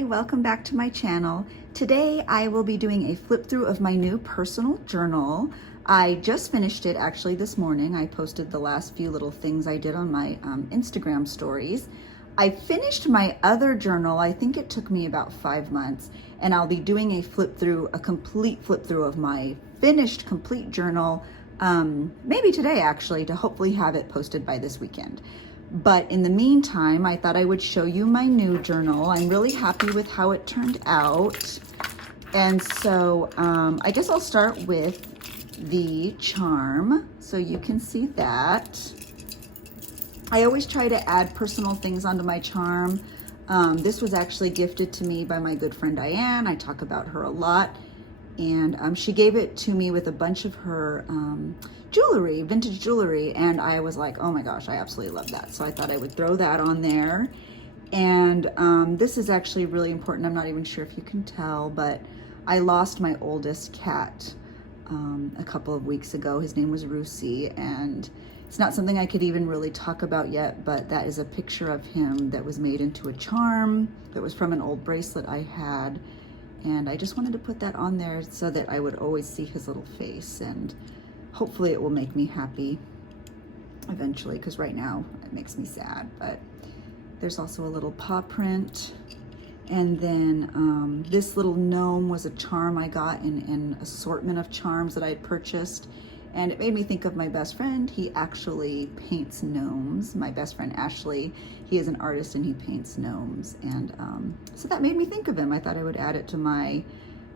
Hi, welcome back to my channel. Today I will be doing a flip through of my new personal journal. I just finished it actually this morning. I posted the last few little things I did on my Instagram stories. I finished my other journal. I think it took me about 5 months, and I'll be doing a complete flip through of my finished complete journal maybe today actually, to hopefully have it posted by this weekend. But in the meantime, I thought I would show you my new journal. I'm really happy with how it turned out. And so I guess I'll start with the charm so you can see that. I always try to add personal things onto my charm. This was actually gifted to me by my good friend Diane. I talk about her a lot. And she gave it to me with a bunch of her jewelry, vintage jewelry, and I was like, oh my gosh, I absolutely love that. So I thought I would throw that on there. And this is actually really important. I'm not even sure if you can tell, but I lost my oldest cat a couple of weeks ago. His name was Rusi, and it's not something I could even really talk about yet, but that is a picture of him that was made into a charm that was from an old bracelet I had. And I just wanted to put that on there so that I would always see his little face, and hopefully it will make me happy eventually, because right now it makes me sad. But there's also a little paw print. And then this little gnome was a charm I got in an assortment of charms that I had purchased. And it made me think of my best friend. He actually paints gnomes. My best friend Ashley, he is an artist and he paints gnomes. And so that made me think of him. I thought I would add it to my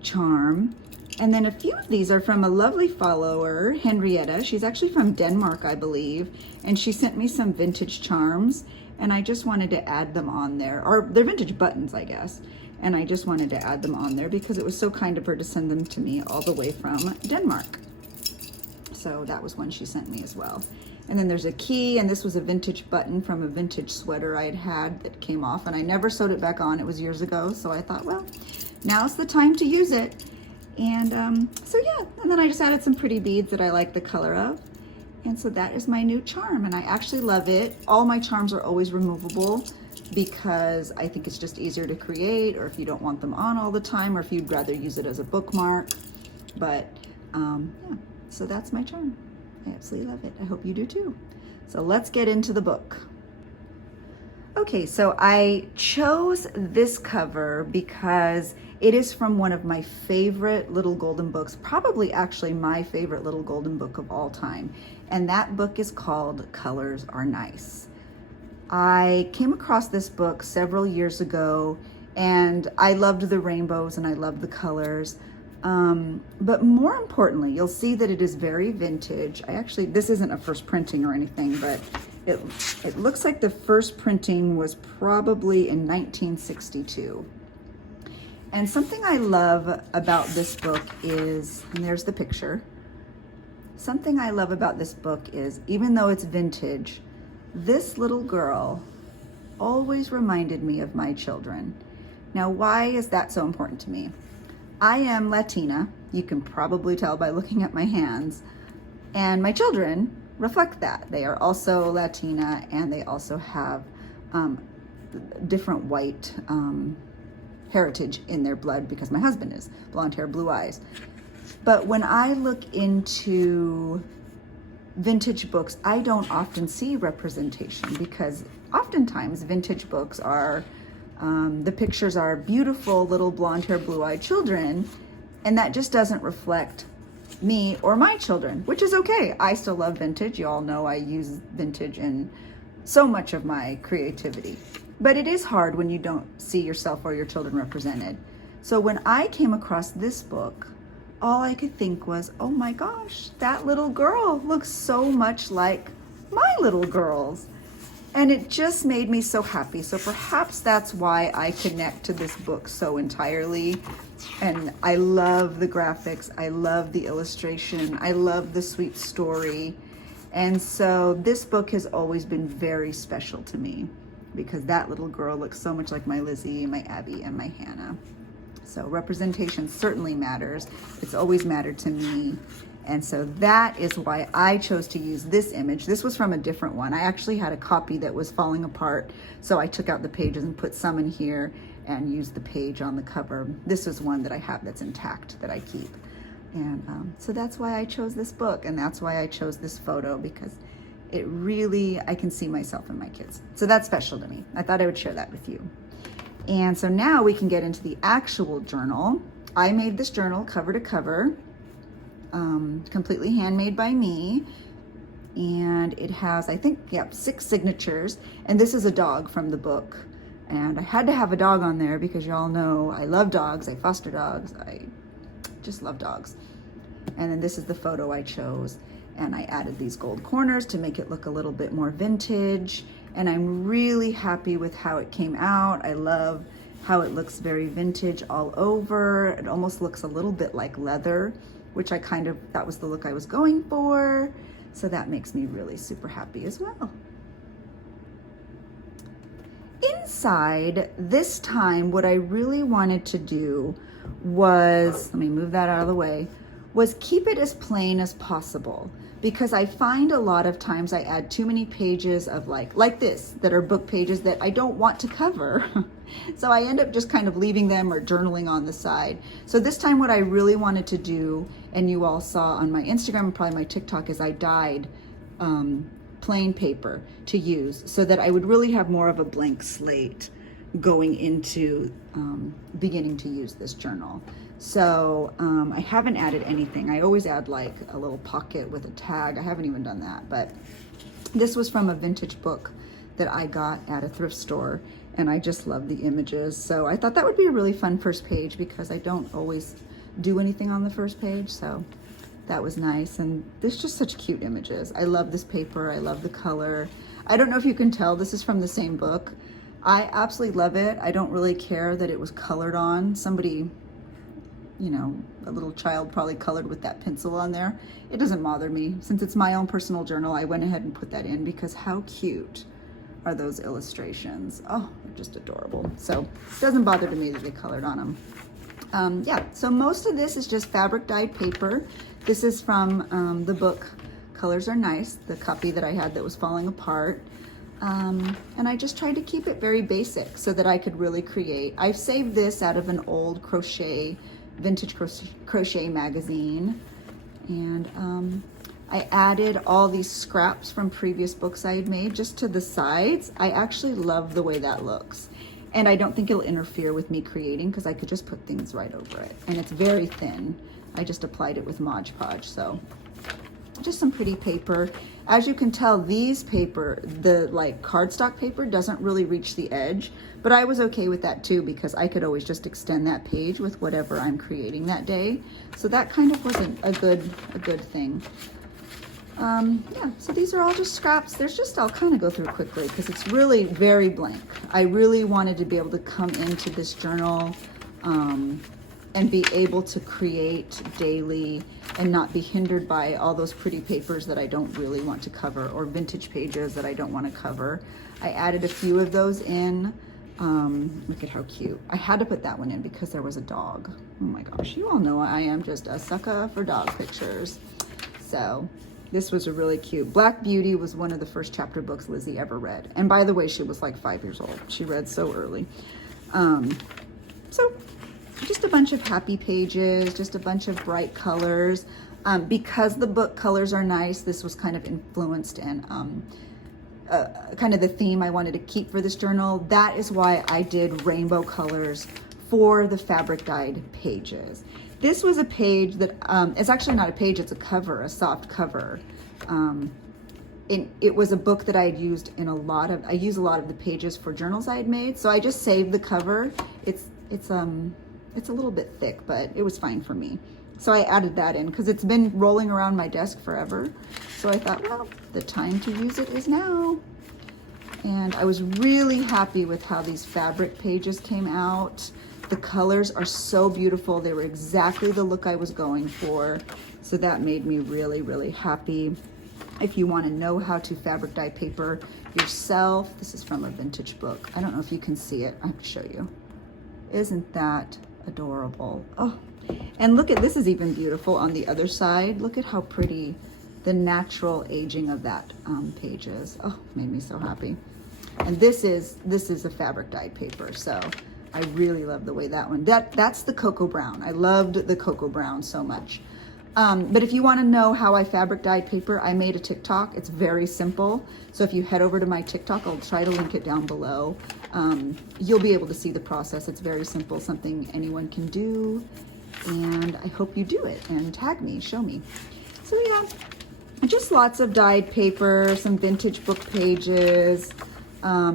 charm. And then a few of these are from a lovely follower, Henrietta. She's actually from Denmark, I believe. And she sent me some vintage charms, and I just wanted to add them on there. Or they're vintage buttons, I guess. And I just wanted to add them on there because it was so kind of her to send them to me all the way from Denmark. So that was one she sent me as well. And then there's a key, and this was a vintage button from a vintage sweater I had that came off, and I never sewed it back on. It was years ago, so I thought, well, now's the time to use it. And so yeah, and then I just added some pretty beads that I like the color of. And so that is my new charm, and I actually love it. All my charms are always removable because I think it's just easier to create, or if you don't want them on all the time, or if you'd rather use it as a bookmark. But yeah. So that's my charm. I absolutely love it. I hope you do too. So let's get into the book. Okay, so I chose this cover because it is from one of my favorite little golden books, probably actually my favorite little golden book of all time. And that book is called Colors Are Nice. I came across this book several years ago, and I loved the rainbows and I loved the colors. But more importantly, you'll see that it is very vintage. This isn't a first printing or anything, but it looks like the first printing was probably in 1962. And something I love about this book is, and there's the picture. Something I love about this book is, even though it's vintage, this little girl always reminded me of my children. Now, why is that so important to me? I am Latina, you can probably tell by looking at my hands, and my children reflect that. They are also Latina, and they also have different white heritage in their blood because my husband is blonde hair, blue eyes. But when I look into vintage books, I don't often see representation, because oftentimes vintage books are the pictures are beautiful little blonde hair, blue-eyed children, and that just doesn't reflect me or my children, which is okay. I still love vintage. You all know I use vintage in so much of my creativity. But it is hard when you don't see yourself or your children represented. So when I came across this book, all I could think was, oh my gosh, that little girl looks so much like my little girls. And it just made me so happy. So perhaps that's why I connect to this book so entirely. And I love the graphics. I love the illustration. I love the sweet story. And so this book has always been very special to me, because that little girl looks so much like my Lizzie, my Abby, and my Hannah. So representation certainly matters. It's always mattered to me. And so that is why I chose to use this image. This was from a different one. I actually had a copy that was falling apart, so I took out the pages and put some in here and used the page on the cover. This is one that I have that's intact that I keep. And so that's why I chose this book, and that's why I chose this photo, because it really, I can see myself and my kids. So that's special to me. I thought I would share that with you. And so now we can get into the actual journal. I made this journal cover to cover. Completely handmade by me, and it has, I think, 6 signatures, and this is a dog from the book, and I had to have a dog on there because y'all know I love dogs, I foster dogs, I just love dogs. And then this is the photo I chose, and I added these gold corners to make it look a little bit more vintage, and I'm really happy with how it came out. I love how it looks very vintage all over. It almost looks a little bit like leather, which that was the look I was going for. So that makes me really super happy as well. Inside, this time, what I really wanted to do was, let me move that out of the way, was keep it as plain as possible. Because I find a lot of times I add too many pages of like this, that are book pages that I don't want to cover. So I end up just kind of leaving them or journaling on the side. So this time what I really wanted to do, and you all saw on my Instagram and probably my TikTok, is I dyed plain paper to use so that I would really have more of a blank slate going into beginning to use this journal. So I haven't added anything. I always add like a little pocket with a tag. I haven't even done that, but this was from a vintage book that I got at a thrift store, and I just love the images. So I thought that would be a really fun first page because I don't always do anything on the first page. So that was nice. And there's just such cute images. I love this paper. I love the color. I don't know if you can tell, this is from the same book. I absolutely love it. I don't really care that it was colored on. Somebody, you know, a little child probably colored with that pencil on there. It doesn't bother me. Since it's my own personal journal, I went ahead and put that in because how cute are those illustrations? Oh, they're just adorable. So it doesn't bother to me that they colored on them. Yeah, so most of this is just fabric dyed paper. This is from the book Colors Are Nice, the copy that I had that was falling apart. And I just tried to keep it very basic so that I could really create. I've saved this out of an old vintage crochet magazine, and I added all these scraps from previous books I had made just to the sides. I actually love the way that looks, and I don't think it'll interfere with me creating because I could just put things right over it, and it's very thin. I just applied it with Mod Podge, so just some pretty paper. As you can tell, these paper, the like cardstock paper, doesn't really reach the edge, but I was okay with that too because I could always just extend that page with whatever I'm creating that day. So that kind of was a good thing. Yeah, so these are all just scraps. I'll kind of go through quickly because it's really very blank. I really wanted to be able to come into this journal and be able to create daily and not be hindered by all those pretty papers that I don't really want to cover, or vintage pages that I don't want to cover. I added a few of those in. Look at how cute. I had to put that one in because there was a dog. Oh my gosh, you all know I am just a sucker for dog pictures. So this was a really cute. Black Beauty was one of the first chapter books Lizzie ever read. And by the way, she was like 5 years old. She read so early. So just a bunch of happy pages, just a bunch of bright colors. Because the book Colors Are Nice, this was kind of influenced and kind of the theme I wanted to keep for this journal. That is why I did rainbow colors for the fabric dyed pages. This was a page that, it's actually not a page, it's a cover, a soft cover. It was a book that I had used in I use a lot of the pages for journals I had made. So I just saved the cover. It's a little bit thick, but it was fine for me. So I added that in because it's been rolling around my desk forever. So I thought, well, the time to use it is now. And I was really happy with how these fabric pages came out. The colors are so beautiful. They were exactly the look I was going for. So that made me really, really happy. If you want to know how to fabric dye paper yourself, this is from a vintage book. I don't know if you can see it. I have to show you. Isn't that Adorable. Oh, and look at, this is even beautiful on the other side. Look at how pretty the natural aging of that page is. Oh, made me so happy. And this is a fabric dyed paper, so I really love the way that one, that's the cocoa brown. I loved the cocoa brown so much. But if you want to know how I fabric dyed paper, I made a TikTok. It's very simple. So if you head over to my TikTok, I'll try to link it down below. You'll be able to see the process. It's very simple, something anyone can do. And I hope you do it and tag me, show me. So yeah, just lots of dyed paper, some vintage book pages,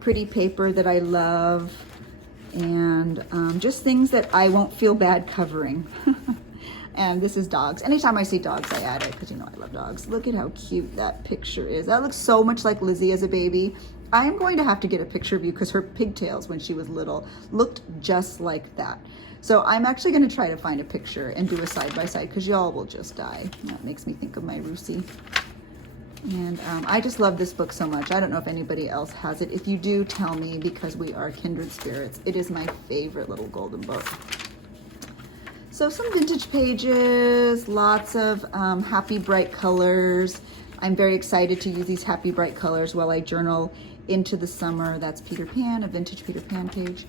pretty paper that I love, and just things that I won't feel bad covering. And this is dogs. Anytime I see dogs, I add it because you know I love dogs. Look at how cute that picture is. That looks so much like Lizzie as a baby. I am going to have to get a picture of you because her pigtails when she was little looked just like that. So I'm actually going to try to find a picture and do a side-by-side because y'all will just die. That makes me think of my Rusi. And I just love this book so much. I don't know if anybody else has it. If you do, tell me, because we are kindred spirits. It is my favorite little golden book. So some vintage pages, lots of happy bright colors. I'm very excited to use these happy bright colors while I journal into the summer. That's Peter Pan, a vintage Peter Pan page.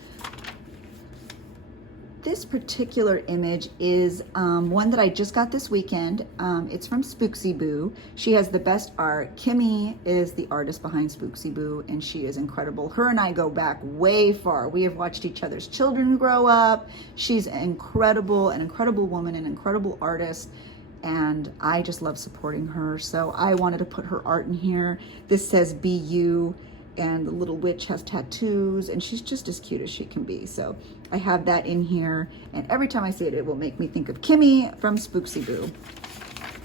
This particular image is one that I just got this weekend. It's from Spooksy Boo. She has the best art. Kimmy is the artist behind Spooksy Boo, and she is incredible. Her and I go back way far. We have watched each other's children grow up. She's incredible, an incredible woman, an incredible artist, and I just love supporting her. So I wanted to put her art in here. This says "Be You," and the little witch has tattoos, and she's just as cute as she can be. So I have that in here, and every time I see it, it will make me think of Kimmy from Spooksy Boo.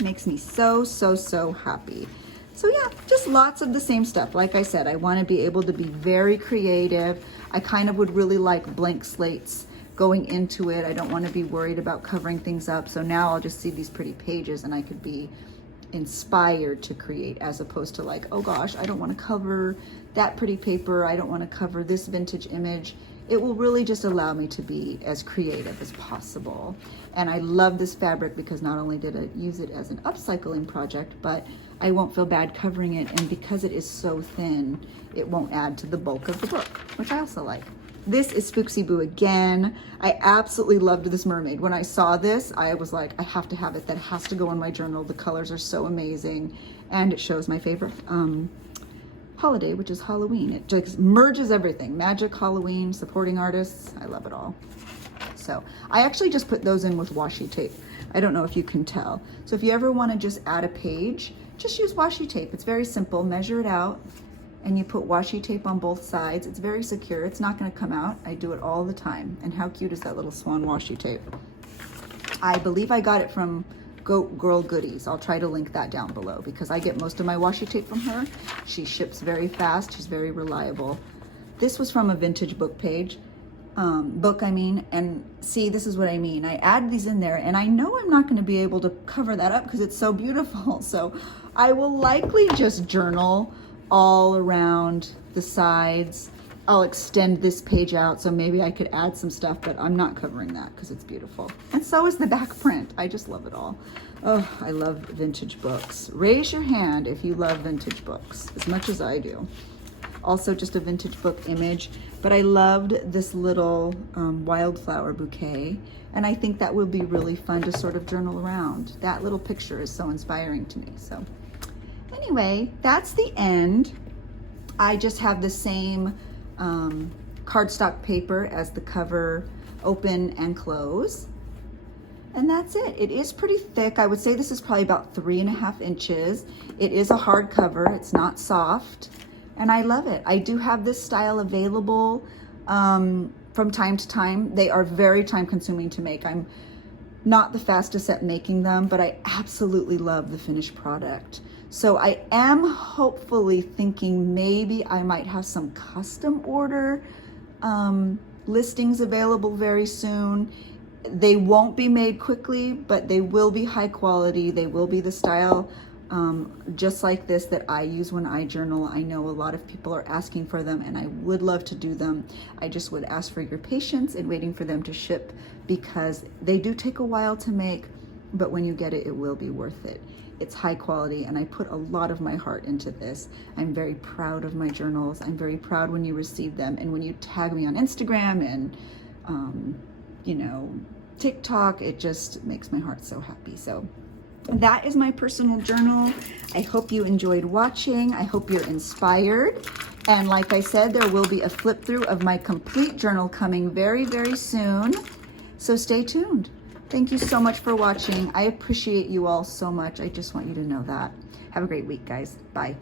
Makes me so, so, so happy. So yeah, just lots of the same stuff. Like I said, I want to be able to be very creative. I kind of would really like blank slates going into it. I don't want to be worried about covering things up. So now I'll just see these pretty pages and I could be inspired to create, as opposed to like, oh gosh, I don't want to cover that pretty paper. I don't want to cover this vintage image. It will really just allow me to be as creative as possible. And I love this fabric because not only did I use it as an upcycling project, but I won't feel bad covering it. And because it is so thin, it won't add to the bulk of the book, which I also like. This is Spooksy Boo again. I absolutely loved this mermaid. When I saw this, I was like, I have to have it. That has to go in my journal. The colors are so amazing. And it shows my favorite holiday, which is Halloween. It just merges everything. Magic, Halloween, supporting artists. I love it all. So I actually just put those in with washi tape. I don't know if you can tell. So if you ever want to just add a page, just use washi tape. It's very simple. Measure it out and you put washi tape on both sides. It's very secure. It's not going to come out. I do it all the time. And how cute is that little swan washi tape? I believe I got it from Goat Girl Goodies. I'll try to link that down below because I get most of my washi tape from her. She ships very fast. She's very reliable. This was from a vintage book page. And see, this is what I mean. I add these in there and I know I'm not going to be able to cover that up because it's so beautiful. So I will likely just journal all around the sides. I'll extend this page out so maybe I could add some stuff, but I'm not covering that because it's beautiful. And so is the back print. I just love it all. Oh, I love vintage books. Raise your hand if you love vintage books as much as I do. Also just a vintage book image, but I loved this little wildflower bouquet, and I think that would be really fun to sort of journal around. That little picture is so inspiring to me. So anyway, that's the end. I just have the same cardstock paper as the cover, open and close. And that's it. It is pretty thick. I would say this is probably about 3.5 inches. It is a hardcover. It's not soft. And I love it. I do have this style available from time to time. They are very time consuming to make. I'm not the fastest at making them, but I absolutely love the finished product. So I am hopefully thinking maybe I might have some custom order listings available very soon. They won't be made quickly, but they will be high quality. They will be the style just like this that I use when I journal. I know a lot of people are asking for them and I would love to do them. I just would ask for your patience in waiting for them to ship, because they do take a while to make, but when you get it, it will be worth it. It's high quality and I put a lot of my heart into this. I'm very proud of my journals. I'm very proud when you receive them and when you tag me on Instagram and you know, TikTok. It just makes my heart so happy. So that is my personal journal. I hope you enjoyed watching. I hope you're inspired. And like I said, there will be a flip through of my complete journal coming very, very soon. So stay tuned. Thank you so much for watching. I appreciate you all so much. I just want you to know that. Have a great week, guys. Bye.